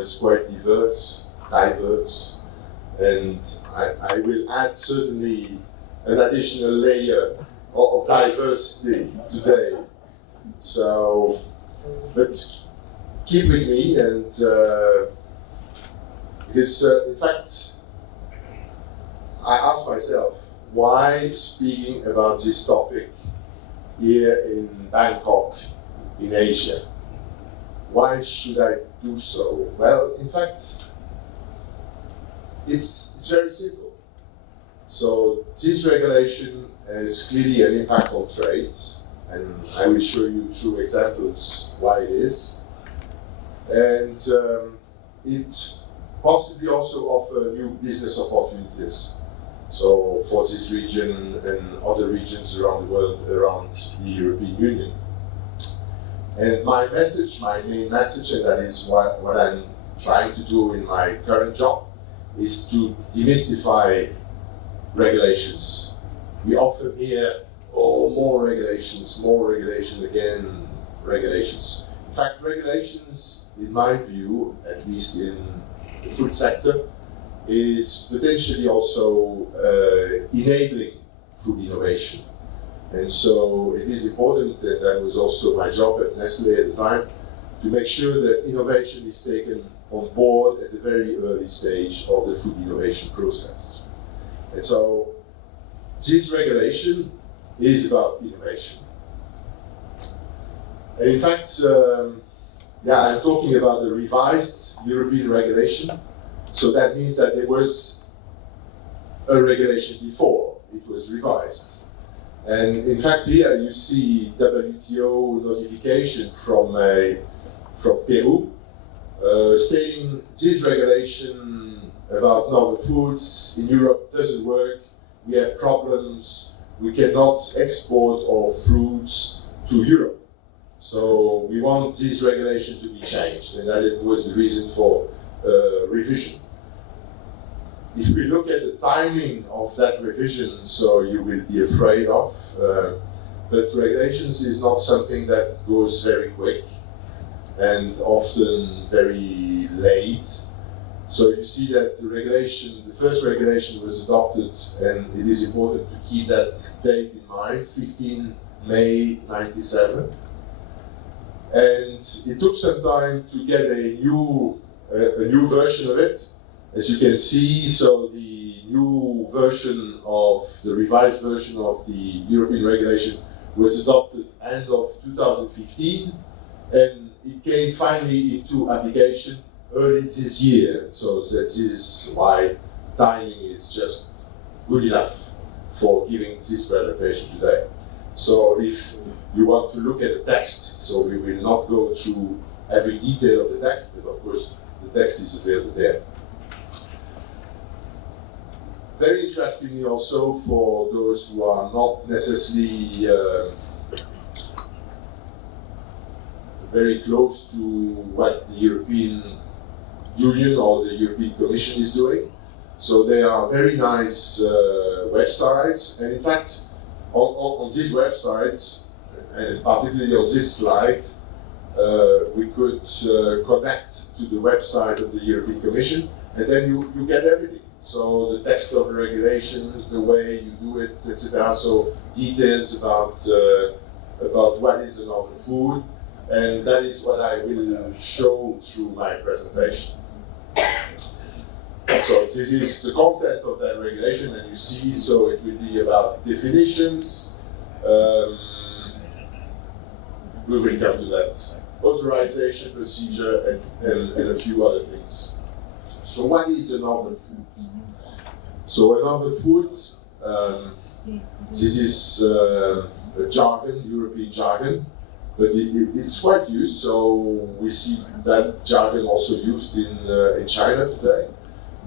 was quite diverse, and I will add certainly an additional layer of diversity today. So, but keep with me, and because in fact, I asked myself, why speaking about this topic here in Bangkok, in Asia? Why should I do so? Well, in fact, it's very simple. So this regulation has clearly an impact on trade, and I will show you through examples why it is. And it possibly also offers new business opportunities. So for this region and other regions around the world, around the European Union. And my main message, and that is what I'm trying to do in my current job, is to demystify regulations. We often hear, oh, more regulations, again, regulations. In fact, regulations, in my view, at least in the food sector, is potentially also enabling food innovation. And so it is important, and that was also my job at Nestlé at the time, to make sure that innovation is taken on board at the very early stage of the food innovation process. And so this regulation is about innovation. And in fact, I'm talking about the revised European regulation. So that means that there was a regulation before it was revised. And in fact, here you see WTO notification from Peru stating this regulation about novel foods in Europe doesn't work. We have problems. We cannot export our fruits to Europe. So we want this regulation to be changed, and that it was the reason for revision. If we look at the timing of that revision, so you will be afraid of, but regulations is not something that goes very quick and often very late. So you see that the first regulation was adopted, and it is important to keep that date in mind, 15 May 97. And it took some time to get a new version of it. As you can see, so the new version of the revised version of the European regulation was adopted end of 2015, and it came finally into application early this year. So that is why timing is just good enough for giving this presentation today. So if you want to look at the text, so we will not go through every detail of the text, but of course the text is available there. Very interestingly also for those who are not necessarily very close to what the European Union or the European Commission is doing. So they are very nice websites, and in fact on these websites, and particularly on this slide, we could connect to the website of the European Commission, and then you get everything. So the text of the regulation, the way you do it, etc. So details about what is a novel food, and that is what I will show through my presentation. So this is the content of that regulation, and you see, so it will be about definitions. We will come to that. Authorization procedure and a few other things. So what is a novel food? So a novel food, this is a jargon, European jargon, but it's quite used. So we see that jargon also used in China today.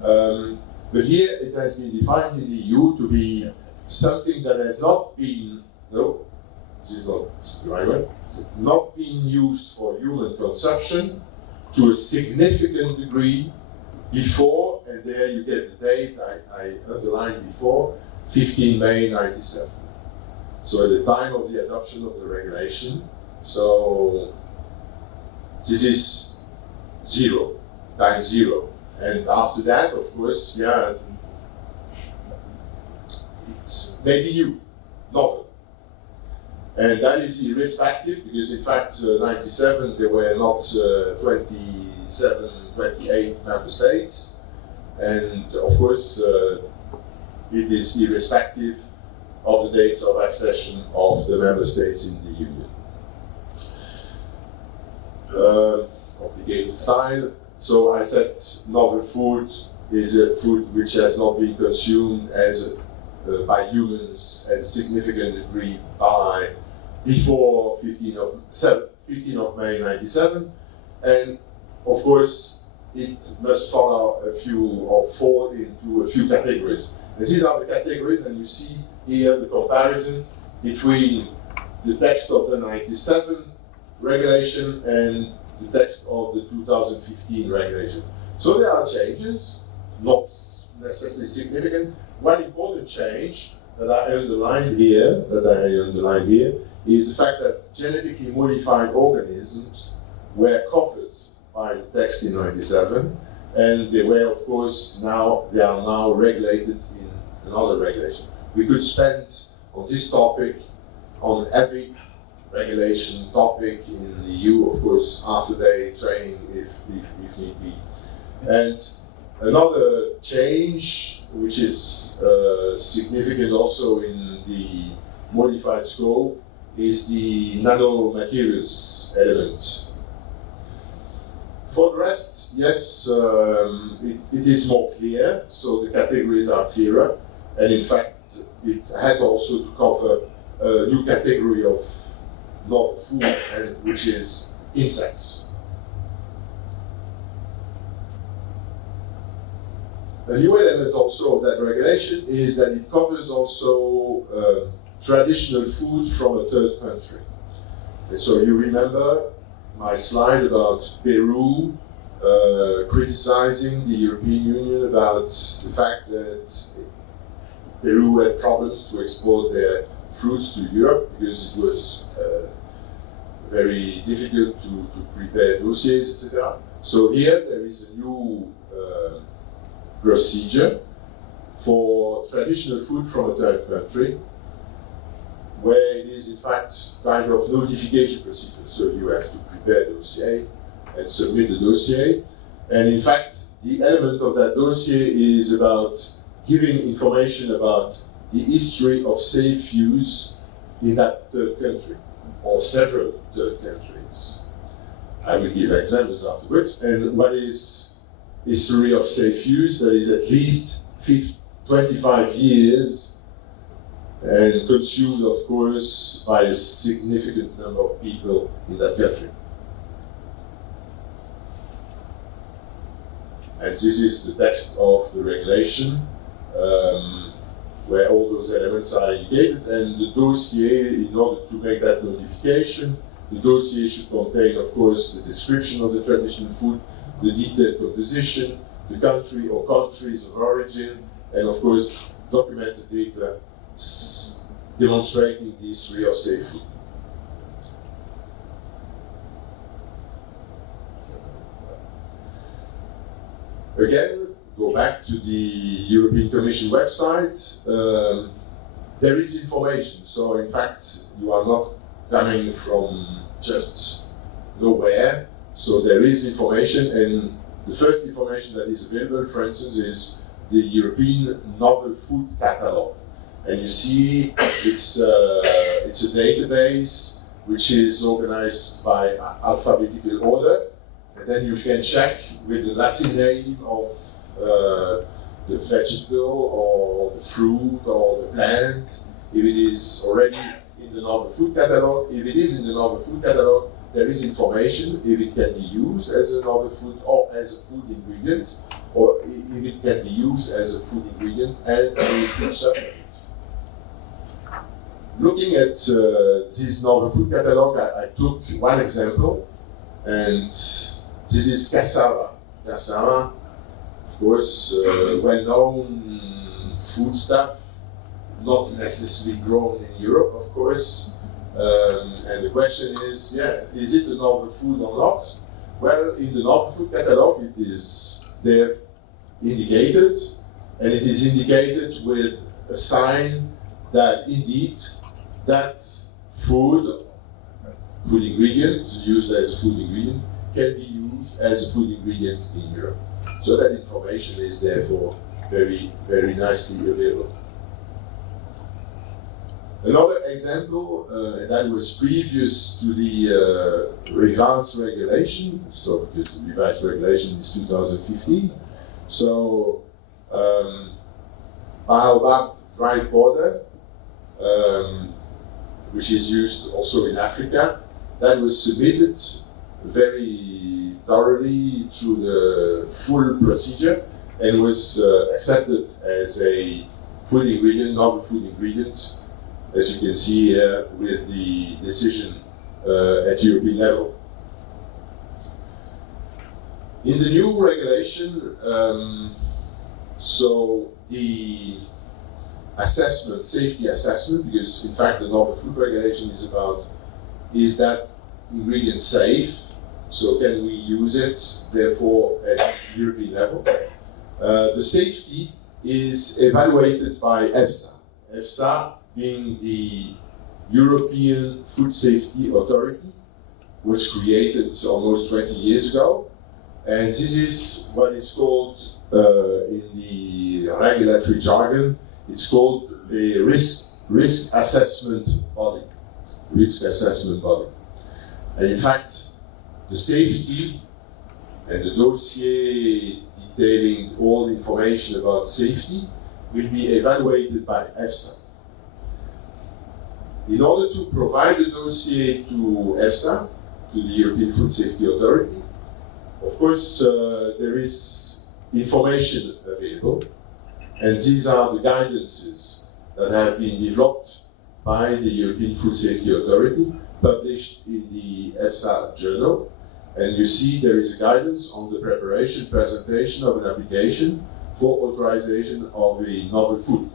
But here it has been defined in the EU to be something that has not been, no, this is not the right way, it's not being used for human consumption to a significant degree before, and there you get the date I underlined before, 15 May 97. So at the time of the adoption of the regulation, so this is 0. times 0. And after that, of course, yeah, it's maybe new, novel. And that is irrespective, because in fact, 97, there were not 27, 28 member states. And of course, it is irrespective of the dates of accession of the member states in the Union. Complicated style. So I said novel food is a food which has not been consumed by humans at a significant degree before 15 of May 97. And of course, it must follow fall into a few categories. And these are the categories, and you see here the comparison between the text of the 97 regulation and the text of the 2015 regulation. So there are changes, not necessarily significant. One important change that I underlined here is the fact that genetically modified organisms were covered by the text in 97, and they were, of course, they are now regulated in another regulation. We could spend on this topic, on every regulation topic in the EU, of course, after-day training if need be. And another change, which is significant also in the modified scope, is the nanomaterials element. For the rest, yes, it is more clear, so the categories are clearer, and in fact, it had also to cover a new category of not food, which is insects. A new element also of that regulation is that it covers also traditional food from a third country. And so you remember my slide about Peru criticizing the European Union about the fact that Peru had problems to export their fruits to Europe because it was very difficult to prepare dossiers, etc. So here there is a new procedure for traditional food from a third country, where it is in fact kind of notification procedure. So you have to prepare a dossier and submit the dossier. And in fact, the element of that dossier is about giving information about the history of safe use in that third country, or several third countries. I will give examples afterwards. And what is history of safe use? That is at least 25 years and consumed, of course, by a significant number of people in that country. And this is the text of the regulation, where all those elements are indicated, and the dossier, in order to make that notification, the dossier should contain, of course, the description of the traditional food, the detailed composition, the country or countries of origin, and of course, documented data demonstrating the history of safe food. Again, go back to the European Commission website. There is information, so in fact, you are not coming from just nowhere. So there is information, and the first information that is available, for instance, is the European Novel Food Catalog. And you see it's a database which is organized by alphabetical order, and then you can check with the Latin name of the vegetable or the fruit or the plant, if it is already in the Novel Food Catalog. If it is in the Novel Food Catalog, there is information if it can be used as a novel food or as a food ingredient, or if it can be used as a food ingredient and a food supplement. Looking at this Novel Food Catalog, I took one example, and this is cassava. Cassava, of course, well-known foodstuff, not necessarily grown in Europe, of course. And the question is, is it a novel food or not? Well, in the novel food catalog, it is there indicated, and it is indicated with a sign that indeed that food ingredient used as a food ingredient can be used as a food ingredient in Europe. So that information is therefore very, very nicely available. Another example, and that was previous to the revised regulation, so because the revised regulation is 2015. So, baobab dried powder, which is used also in Africa, that was submitted very thoroughly through the full procedure and was accepted as a food ingredient, novel food ingredient, as you can see here with the decision at European level. In the new regulation, so the assessment, safety assessment, because in fact the novel food regulation is about, is that ingredient safe? So can we use it, therefore, at European level? The safety is evaluated by EFSA. EFSA being the European Food Safety Authority, was created almost 20 years ago. And this is what is called, in the regulatory jargon, it's called the risk assessment body. Risk assessment body. And in fact, the safety and the dossier detailing all information about safety will be evaluated by EFSA. In order to provide the dossier to EFSA, to the European Food Safety Authority, of course, there is information available, and these are the guidances that have been developed by the European Food Safety Authority, published in the EFSA journal. And you see there is a guidance on the preparation, presentation of an application for authorization of a novel food.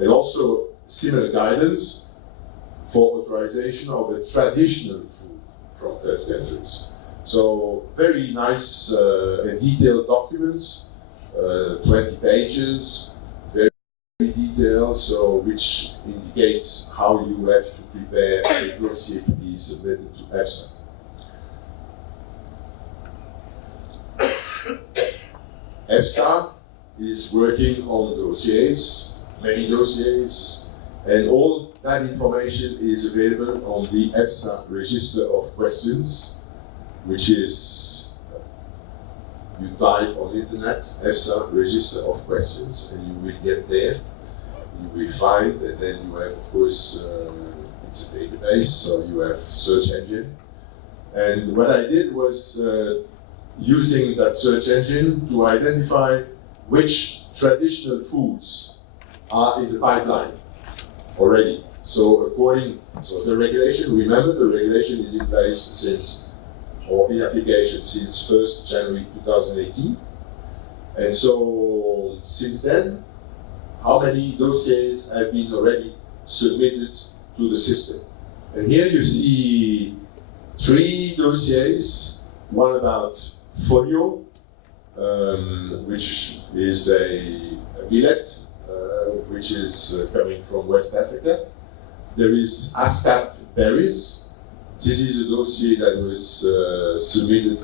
And also similar guidance for authorization of a traditional food from third countries. So very nice and detailed documents, 20 pages, very detailed, so which indicates how you have to prepare a dossier to be submitted to EFSA. EFSA is working on dossiers, many dossiers, and all that information is available on the EFSA register of questions, which is, you type on the internet, EFSA register of questions, and you will get there, you will find, and then you have, of course, it's a database, so you have search engine. And what I did was using that search engine to identify which traditional foods are in the pipeline already. So the regulation, remember the regulation is in place since, or in application since 1st January 2018. And so since then, how many dossiers have been already submitted to the system? And here you see 3 dossiers, one about folio, which is a millet, which is coming from West Africa. There is ASCAP berries. This is a dossier that was submitted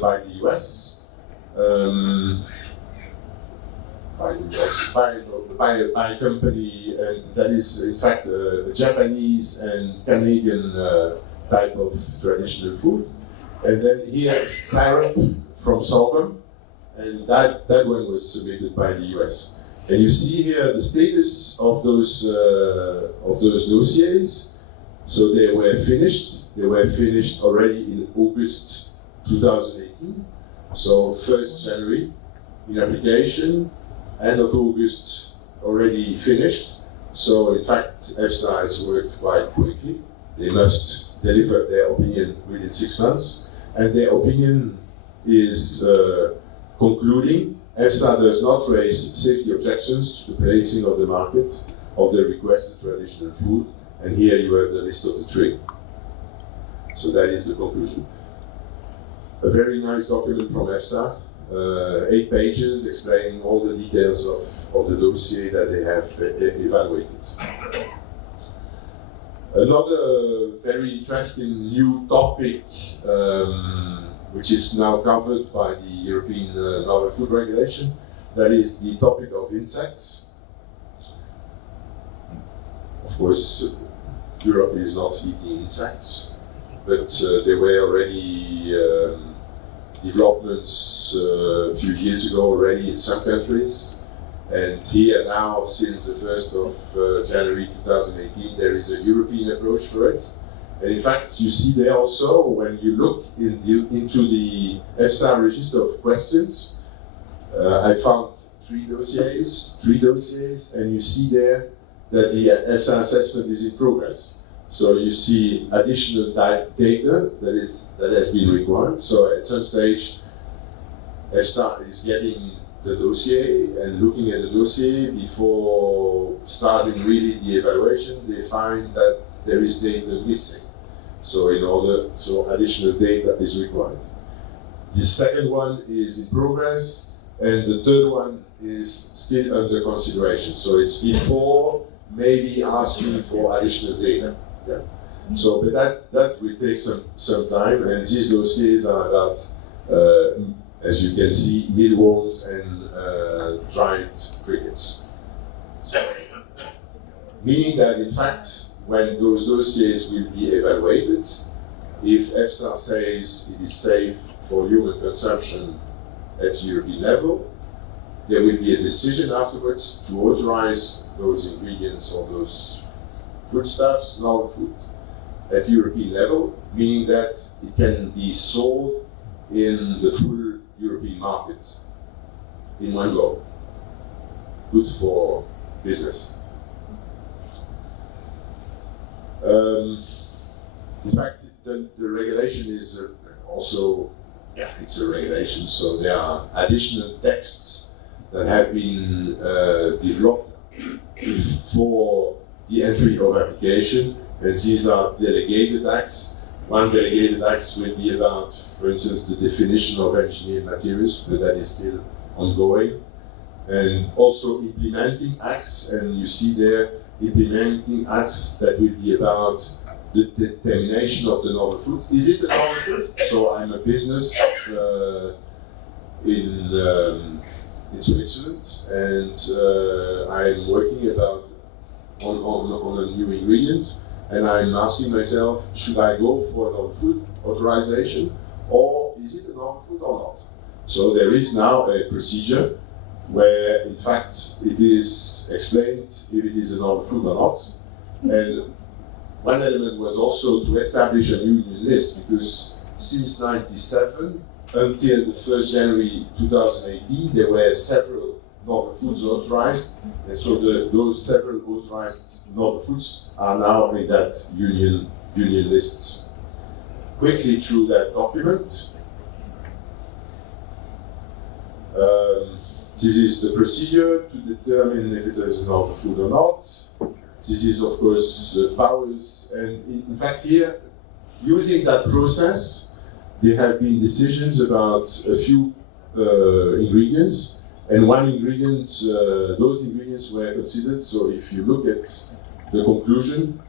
by the US. By a company, and that is in fact a Japanese and Canadian type of traditional food. And then here syrup from sorghum, and that one was submitted by the US. And you see here the status of those dossiers. So they were finished. They were finished already in August 2018. So 1st January in application, end of August already finished. So in fact, EFSA has worked quite quickly. They must deliver their opinion within 6 months. And their opinion is concluding EFSA does not raise safety objections to the placing of the market of the requested traditional food. And here you have the list of the 3. So that is the conclusion. a very nice document from EFSA, 8 pages explaining all the details of the dossier that they have evaluated. Another very interesting new topic, which is now covered by the European Novel Food Regulation, that is the topic of insects. Of course, Europe is not eating insects, but there were already developments a few years ago already in some countries. And here now, since the 1st of January 2018, there is a European approach for it. And in fact, you see there also, when you look into the EFSA register of questions, I found three dossiers, and you see there that the EFSA assessment is in progress. So you see additional data that has been required. So at some stage, EFSA is getting the dossier and looking at the dossier before starting really the evaluation. They find that there is data missing. So additional data is required. The second one is in progress, and the third one is still under consideration. So it's before maybe asking for additional data. Yeah. So, but that will take some time, and these dossiers are about, as you can see, mealworms and dried crickets. So, meaning that in fact, when those dossiers will be evaluated, if EFSA says it is safe for human consumption at European level, there will be a decision afterwards to authorize those ingredients or those foodstuffs, novel food, at European level, meaning that it can be sold in the full European market in one go. Good for business. In fact, the regulation is also, it's a regulation, so there are additional texts that have been developed for the entry of application, and these are delegated acts. One delegated act will be about, for instance, the definition of engineered materials, but that is still ongoing. And also implementing acts, and you see there implementing acts that will be about the determination of the novel foods. Is it a novel food? So I'm a business in Switzerland, and I'm working on a new ingredient, and I'm asking myself, should I go for a novel food authorization, or is it a novel food or not? So there is now a procedure where, in fact, it is explained if it is a novel food or not. And one element was also to establish a union list, because since 1997 until the 1st January 2018, there were several novel foods authorized, and so those several authorized novel foods are now in that union list. Quickly through that document. This is the procedure to determine if it is a novel food or not. This is, of course, the powers, and in fact here, using that process, there have been decisions about a few ingredients, and one ingredient, those ingredients were considered, so if you look at the conclusion,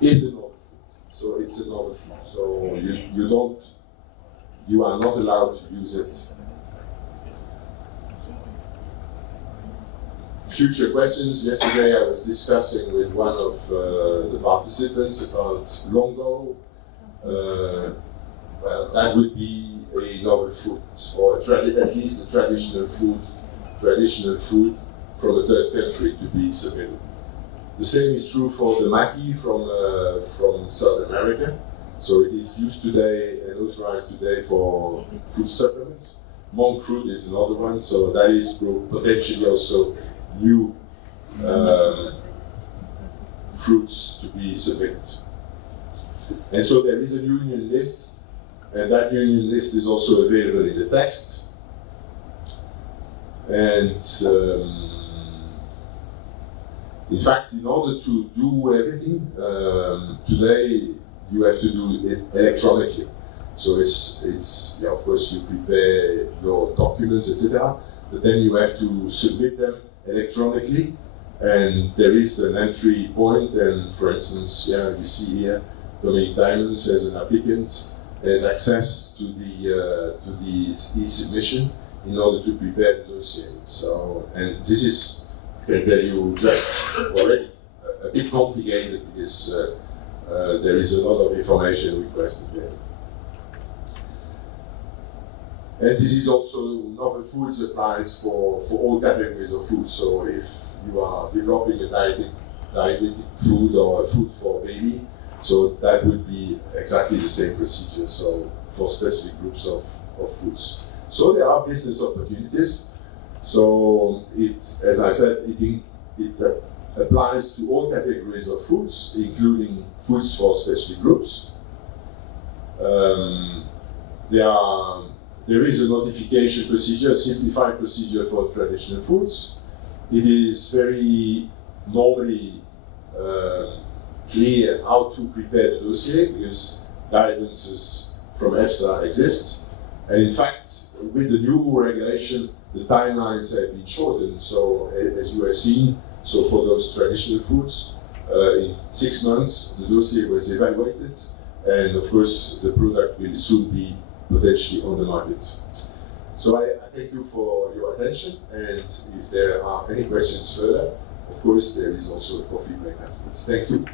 is a novel food. So it's a novel food. So you are not allowed to use it. Future questions. Yesterday I was discussing with one of the participants about longo. Well, that would be a novel food, or at least a traditional food from a third country to be submitted. The same is true for the maki from South America. So it is used today and authorized today for food supplements. Monk fruit is another one, so that is potentially also new fruits to be submitted. And so there is a union list, and that union list is also available in the text. And in fact, in order to do everything, today you have to do it electronically. So it's yeah, of course you prepare your documents, etc. But then you have to submit them electronically, and there is an entry point. And for instance, yeah, you see here, Dominique Taeymans as an applicant has access to the e-submission in order to prepare the dossier. So, and this is, I can tell you just already, a bit complicated because there is a lot of information requested there. And this is also novel foods applies for all categories of food. So if you are developing a dietetic food or a food for baby, so that would be exactly the same procedure. So for specific groups of foods. So there are business opportunities. So it, as I said, it applies to all categories of foods, including foods for specific groups. There is a notification procedure, a simplified procedure for traditional foods. It is very normally clear how to prepare the dossier because guidances from EFSA exist. And in fact, with the new regulation, the timelines have been shortened. So as you have seen, so for those traditional foods, in 6 months, the dossier was evaluated. And of course, the product will soon be potentially on the market. So I thank you for your attention, and if there are any questions further, of course there is also a coffee break afterwards. Thank you.